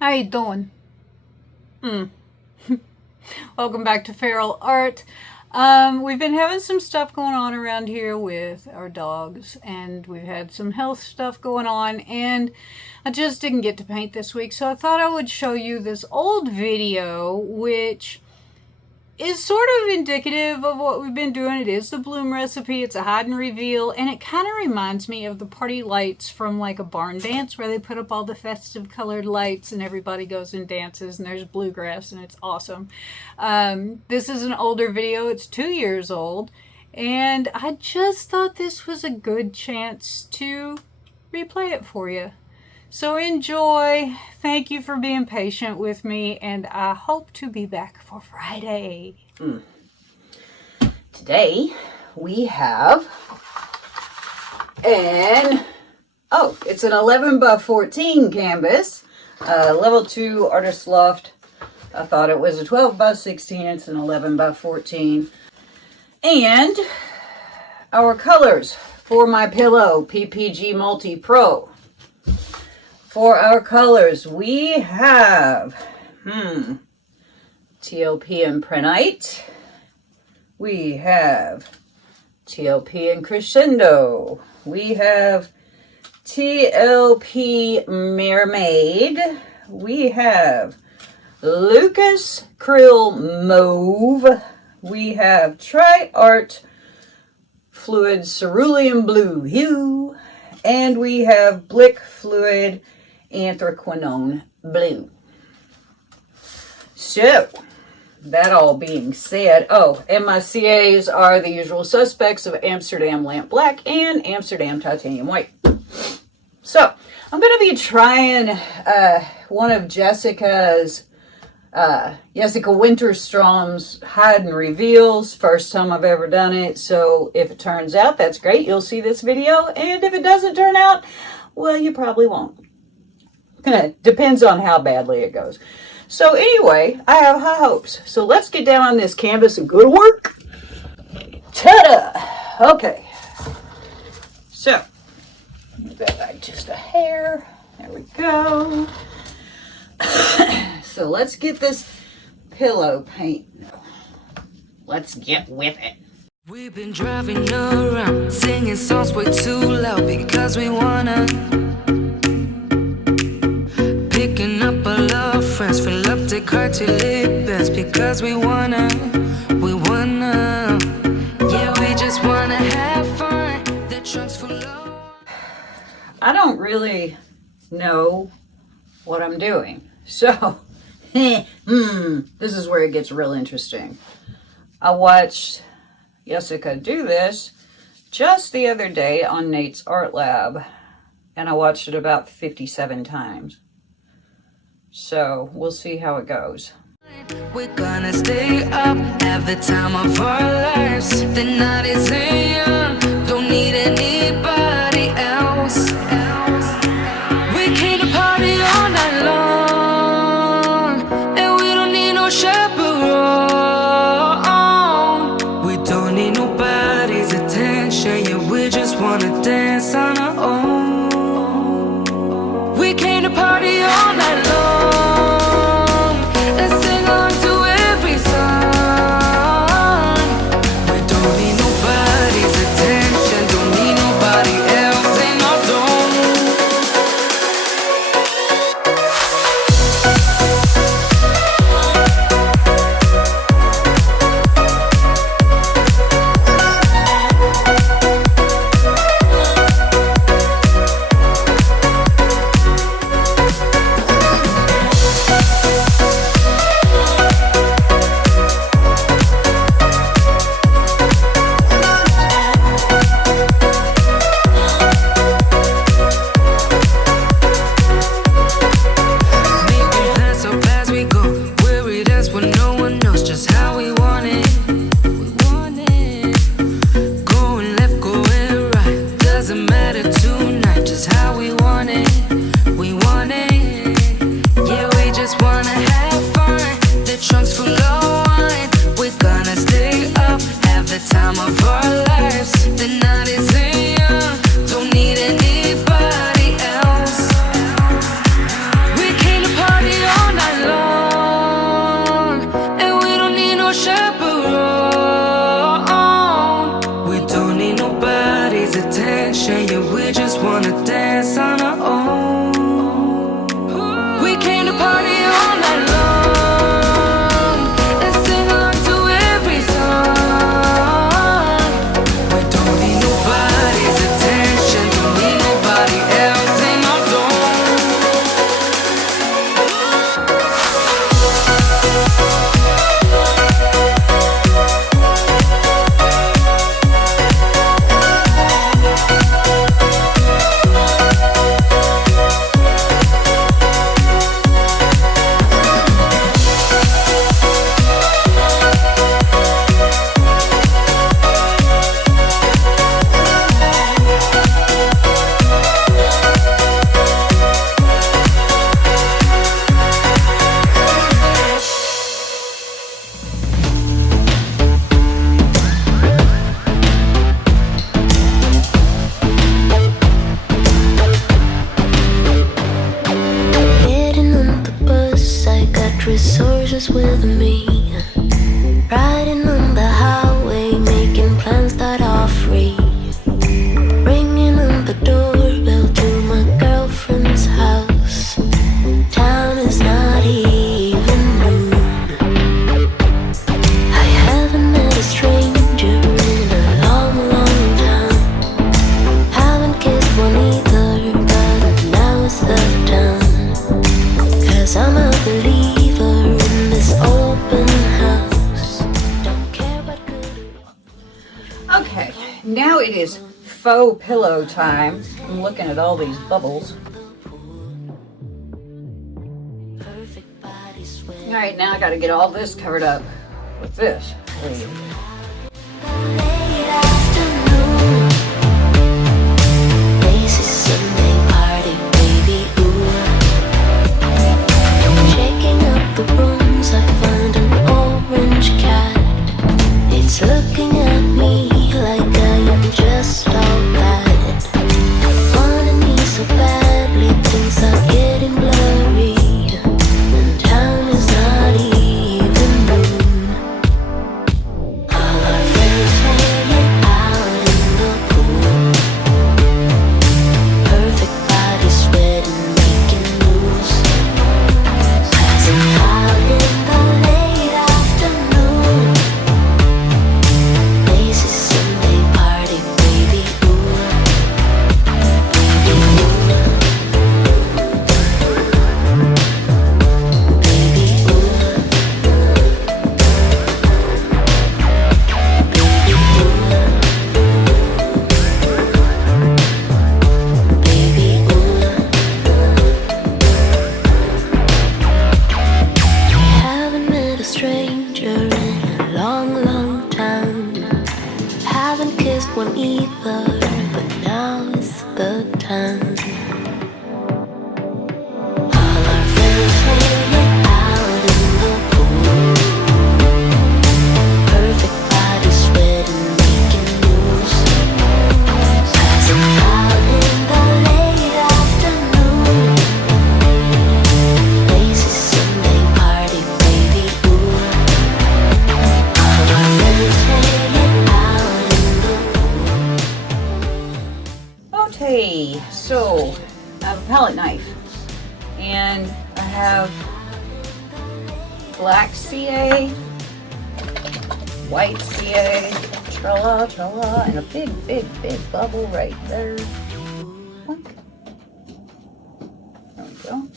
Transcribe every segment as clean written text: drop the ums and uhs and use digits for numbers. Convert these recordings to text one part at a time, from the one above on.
How you doing? Welcome back to Feral Art. We've been having some stuff going on around here with our dogs, and we've had some health stuff going on, and I just didn't get to paint this week, so I thought I would show you this old video, which is sort of indicative of what we've been doing. It is the bloom recipe. It's a hide and reveal, and it kind of reminds me of the party lights from like a barn dance where they put up all the festive colored lights and everybody goes and dances and there's bluegrass and it's awesome. This is an older video. It's 2 years old, and I just thought this was a good chance to replay it for you. So enjoy. Thank you for being patient with me, and I hope to be back for Friday. Today we have it's an 11 by 14 canvas, level 2 artist loft. I thought it was a 12 by 16. It's an 11 by 14. And our colors for my pillow, PPG Multi Pro. For our colors, we have TLP and Prenite. We have TLP and Crescendo. We have TLP Mermaid. We have Lucas Krill Mauve. We have Tri-Art Fluid Cerulean Blue Hue. And we have Blick Fluid Anthraquinone Blue. So, that all being said, and my CAs are the usual suspects of Amsterdam Lamp Black and Amsterdam Titanium White. So, I'm going to be trying one of Jessica Winterstrom's hide and reveals. First time I've ever done it, so if it turns out, that's great. You'll see this video, and if it doesn't turn out, well, you probably won't. Depends on how badly it goes. So anyway, I have high hopes. So let's get down on this canvas and go to work. Ta-da! Okay. So, move that back just a hair. There we go. So let's get this pillow paint. Let's get with it. We've been driving around, singing songs way too loud because we wanna. Picking up all our friends, fill up the car till it bends because we wanna. Yeah, we just wanna have fun. The trunk's full of. I don't really know what I'm doing. So, this is where it gets real interesting. I watched Jessica do this just the other day on Nate's Art Lab, and I watched it about 57 times. So, we'll see how it goes. We're gonna stay up, have the time of our lives. The night is young, don't need anybody else. We came to party all night long, and we don't need no chaperone. We don't need nobody's attention, yeah, we just wanna dance on our own. We came to party all night long, and sing on to every song. We don't need nobody's attention, don't need nobody else, ain't no. strangers with me, riding on the highway, making plans that are free, ringing on the doorbell to my girlfriend's house. Town is not even noon. I haven't met a stranger in a long, long time. Haven't kissed one either, but now is the time. 'Cause I'm a believer in this open house. Don't care what good. Okay, now it is faux pillow time. I'm looking at all these bubbles. Perfect body sweat. All right, now I got to get all this covered up with this. Late afternoon, lazy Sunday party, baby, ooh. Checking up the rooms, I find an orange cat. It's looking at me like I am just all that. Wanting me so badly, things are getting blurry, and time is not even noon. All our friends hanging out in the pool. Perfect body sweating, making moves. Passing out in the late afternoon. Lazy Sunday party, baby, ooh. Baby, ooh. Baby, ooh. Baby, ooh. Haven't met a stranger in a long, long time. Haven't kissed one either, but now is the time. All our friends hanging out in the pool. Perfect body sweating, making moves. Passing out in the late afternoon. Lazy Sunday party, baby, ooh. All our friends hanging out in the pool. Okay, so I have a palette knife, and I have black CA, white CA, tra-la, tra-la, and a big, big, big bubble right there. Plunk. There we go.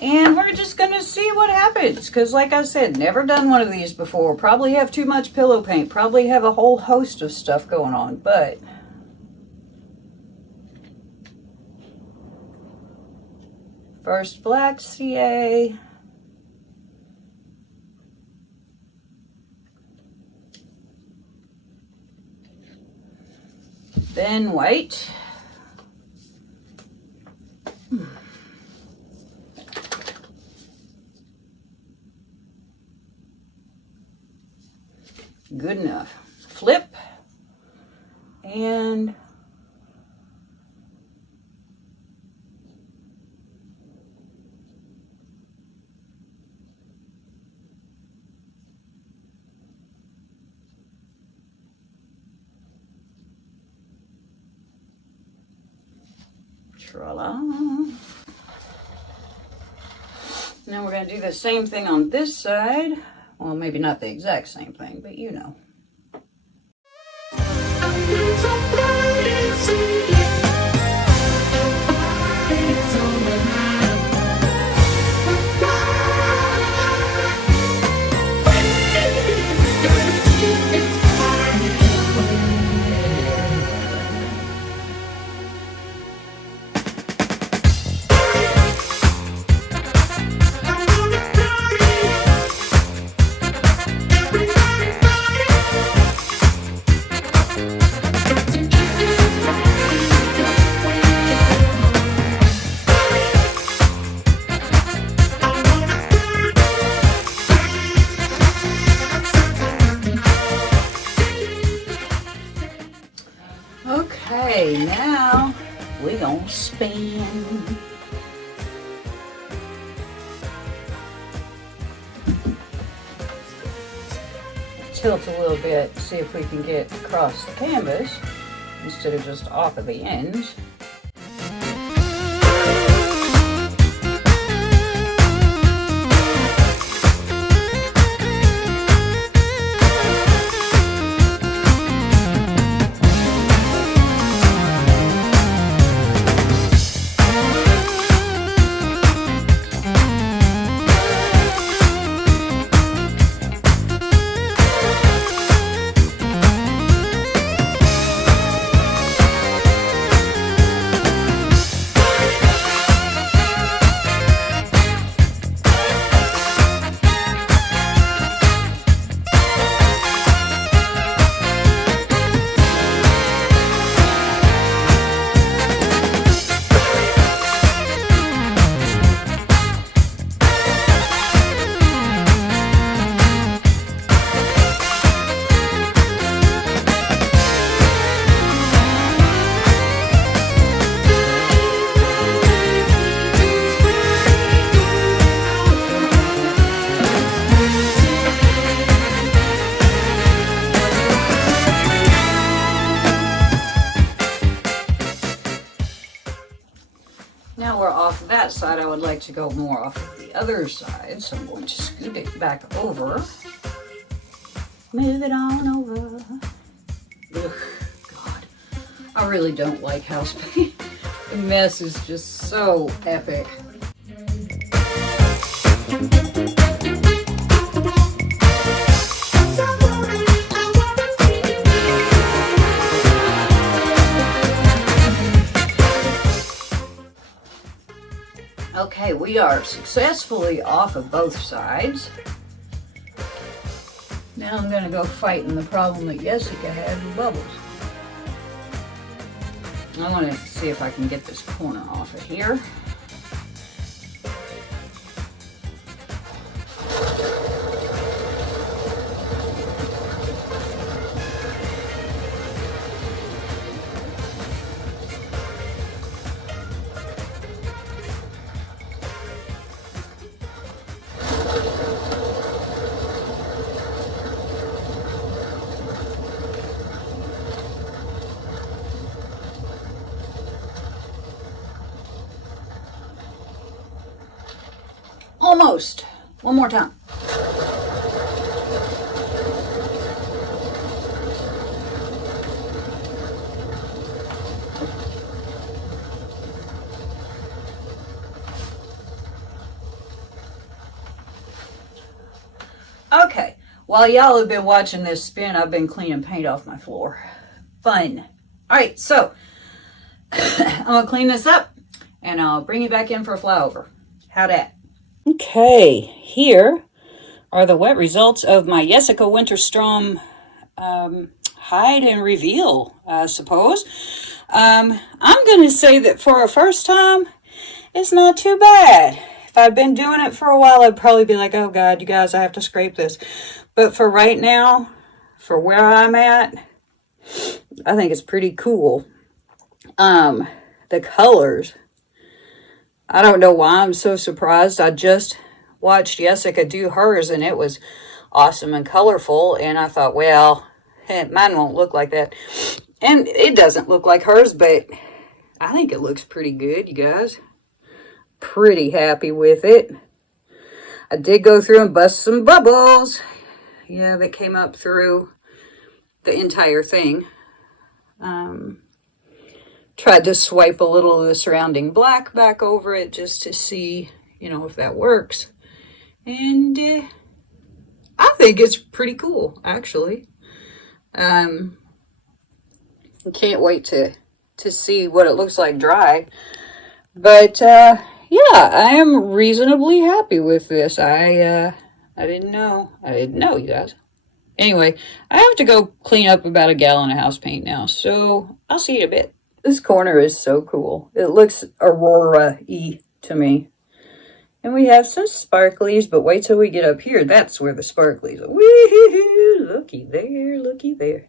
And we're just gonna see what happens, because like I said, never done one of these before. Probably have too much pillow paint, probably have a whole host of stuff going on, but first black CA. Then white. Good enough. Flip. And tra-la. Now we're going to do the same thing on this side. Well, maybe not the exact same thing, but you know. Okay, now we gonna spin. tilt a little bit, see if we can get across the canvas instead of just off of the ends. Now we're off that side, I would like to go more off of the other side, so I'm going to scoot it back over. Move it on over. Ugh, God. I really don't like house paint. The mess is just so epic. Okay, we are successfully off of both sides. Now I'm going to go fighting the problem that Jessica had with bubbles. I want to see if I can get this corner off of here. Almost. One more time. Okay, while y'all have been watching this spin, I've been cleaning paint off my floor. Fun. All right, so I'm gonna clean this up and I'll bring you back in for a flyover. How dat? Okay, here are the wet results of my Jessica Winterstrom hide and reveal, I suppose. I'm going to say that for a first time, it's not too bad. If I'd been doing it for a while, I'd probably be like, oh God, you guys, I have to scrape this. But for right now, for where I'm at, I think it's pretty cool. The colors, I don't know why I'm so surprised. I just watched Jessica do hers and it was awesome and colorful. And I thought, well, mine won't look like that. And it doesn't look like hers, but I think it looks pretty good, you guys. Pretty happy with it. I did go through and bust some bubbles. Yeah, that came up through the entire thing. Tried to swipe a little of the surrounding black back over it just to see, you know, if that works. And I think it's pretty cool, actually. I can't wait to see what it looks like dry. But yeah, I am reasonably happy with this. I didn't know, you guys. Anyway, I have to go clean up about a gallon of house paint now, so I'll see you in a bit. This corner is so cool. It looks Aurora-y to me. And we have some sparklies, but wait till we get up here. That's where the sparklies are. Woo-hoo-hoo! Looky there, looky there.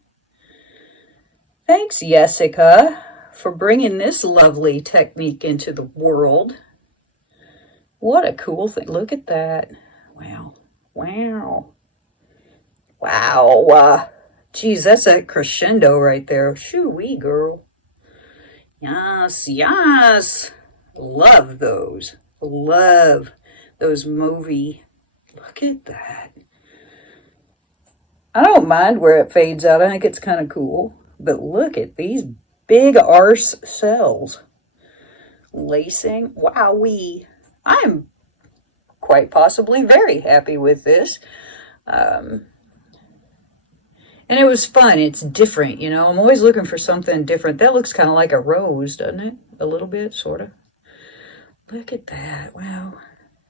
Thanks, Jessica, for bringing this lovely technique into the world. What a cool thing. Look at that. Wow. Wow. Wow. Geez, that's that crescendo right there. Shoo-wee, girl. Yes, yes. Love those. Love those movie. Look at that. I don't mind where it fades out. I think it's kind of cool. But look at these big arse cells. Lacing. Wowee. I am quite possibly very happy with this. And it was fun. It's different, you know. I'm always looking for something different. That looks kind of like a rose, doesn't it? A little bit, sort of. Look at that. Wow.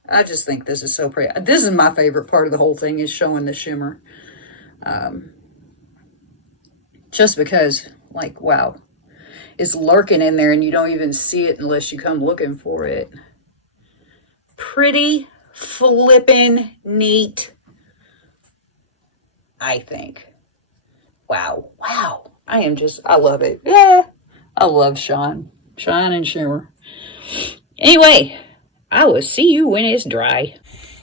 I just think this is so pretty. This is my favorite part of the whole thing, is showing the shimmer. Just because, like, wow. It's lurking in there and you don't even see it unless you come looking for it. Pretty flippin' neat, I think. Wow. I love it. Yeah. I love shine and shimmer. Anyway, I will see you when it's dry.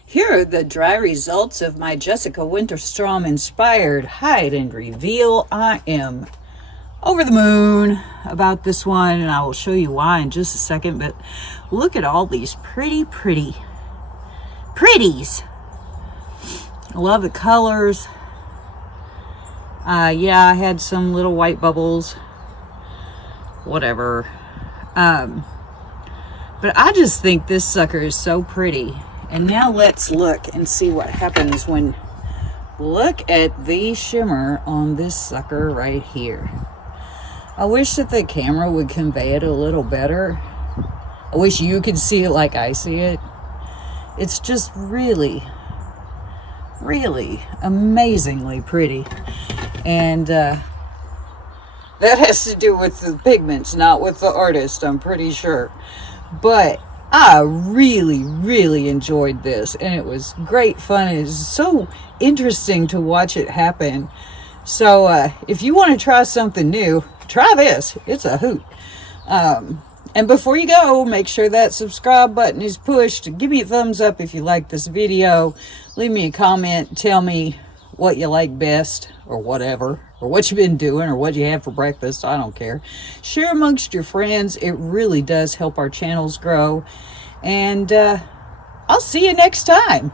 Here are the dry results of my Jessica Winterstrom inspired hide and reveal. I am over the moon about this one, and I will show you why in just a second. But look at all these pretties. I love the colors. Yeah, I had some little white bubbles, whatever. But I just think this sucker is so pretty. And now let's look and see what happens when, look at the shimmer on this sucker right here. I wish that the camera would convey it a little better. I wish you could see it like I see it. It's just really amazingly pretty. And that has to do with the pigments, not with the artist, I'm pretty sure. But I really enjoyed this, and it was great fun. It was so interesting to watch it happen. So if you want to try something new, try this. It's a hoot. And before you go, make sure that subscribe button is pushed. Give me a thumbs up if you like this video. Leave me a comment. Tell me what you like best, or whatever, or what you've been doing, or what you had for breakfast. I don't care. Share amongst your friends. It really does help our channels grow. And I'll see you next time.